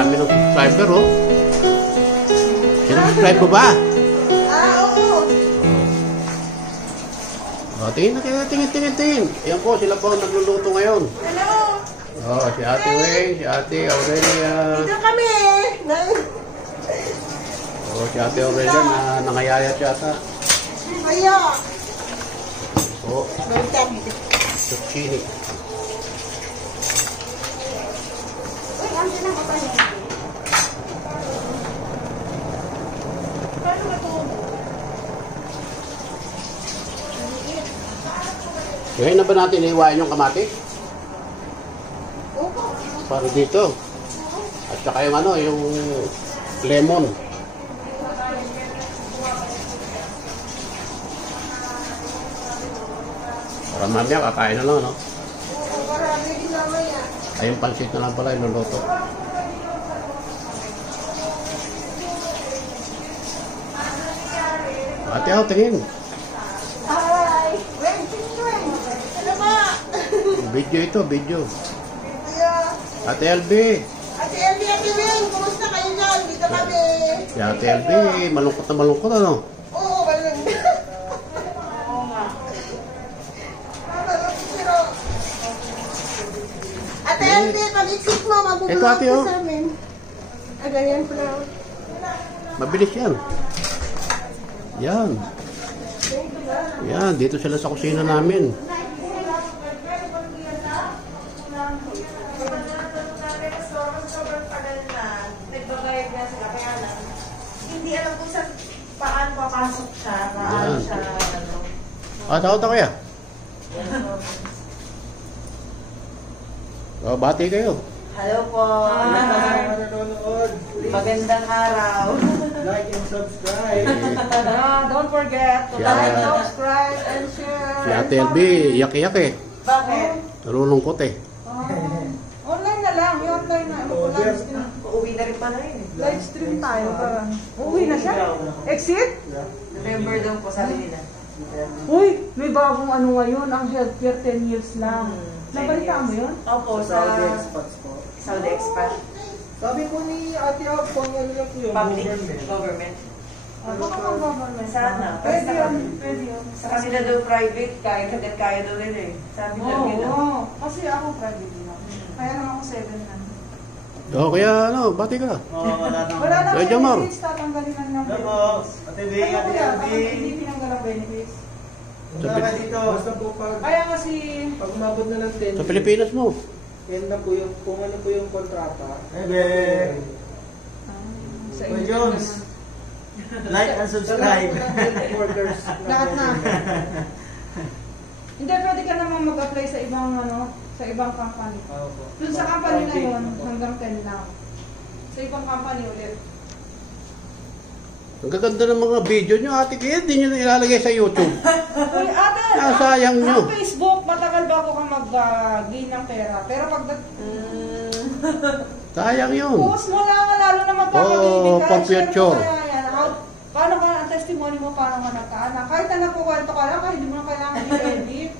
dami ng subscriber, oh. Sinubscribe mo ba? Oo. Oh, tingin na kayo, tingin. Ayan po, sila po ang nagluluto ngayon. Hello. Oh, si Ate Weng, si Ate Aurelia. Dito kami. Oh, si Ate Aurelia na nangayayat yata. Ayo. Oh, Balikan. zucchini. Uy, ang sinang ka pa niya. Paano ba ito? Ngayon na ba natin iiwain yung kamatis? Opo. Para dito. At saka yung ano, yung lemon. Para mamaya kakain na lang, no? Oo, marami din naman yan. Ay, yung pansit na lang pala, iluluto. Ate, ako, tingin. Hi. Weng, tingin. Ano ba? Video ito, video. Ayo. Ate LB. Ate Elby, Ate Weng, kumusta kayo dyan? Dito kami. Si Ate LB, malungkot na malungkot, ano? Oo, balon. Oo nga. Pero, Ate Elby, pag-exit mo, Ito, ate, mabubuhat oh. ka sa amin. Ah, ganyan pala. Mabilis yan. Yan. Yan, dito sila sa kusina namin. Hindi alam kung saan paano papasok siya, paano Yan. siya, ano. Takot ako ya. Oh, bati kayo. Hello po. Magandang araw. Like and subscribe. Don't forget to Si like, Ate- subscribe, and share. Si Ate LB, iyak-iyak eh. Bakit? Nalulungkot eh. Online na lang, yung online na. Live stream. Uuwi na rin pala yun. Live stream tayo para. Uuwi na siya? Exit? November daw po sabi nila. Uy, may bagong ano ngayon, ang healthcare 10 years lang. 10 Nabalitaan mo years. yun? Opo, sa Saudi expats po. Saudi Expat. Sabi po ni Ate Ab, kung ano lang po yung Public government. government. Baka mag-government. Sana. Pwede yun, pwede yun. Sa kanila daw private, kaya daw nila eh. Sabi nila Oo, nila. oo. Kasi ako private din ako. Kaya lang ako 7 na. Oh, kaya ano, bati ka. Oo, wala nang... Wala na Kuya Jamar. benefits, tatanggalin lang ng Hello po, benefits. Ate Bing, Ano Ate kuya, Elby. bakit hindi tinanggal ang benefits? Punta ka dito. Basta po Kaya kasi, pag umabot na ng 10 Sa Pilipinas mo. yan na po yung, kung ano po yung kontrata. Ebe! sa Kuya inyo Jones. naman. Like and subscribe. Workers. Lahat na. Hindi, pwede ka naman mag-apply sa ibang ano, sa ibang company. Dun sa company na yun, hanggang 10 lang. Sa ibang company ulit. Ang gaganda ng mga video nyo, ate, kaya hindi nyo na ilalagay sa YouTube. Uy, ate, Sayang nyo. ang Facebook, matagal bago ka mag-gain ng pera. Pero pag Sayang yun. post mo lang, lalo na magkakabibig Oo, for future. Paano ka, ang testimony mo, paano ka nagkaanak. Kahit na nagkukwento ka lang, kahit hindi mo na kailangan i-edit.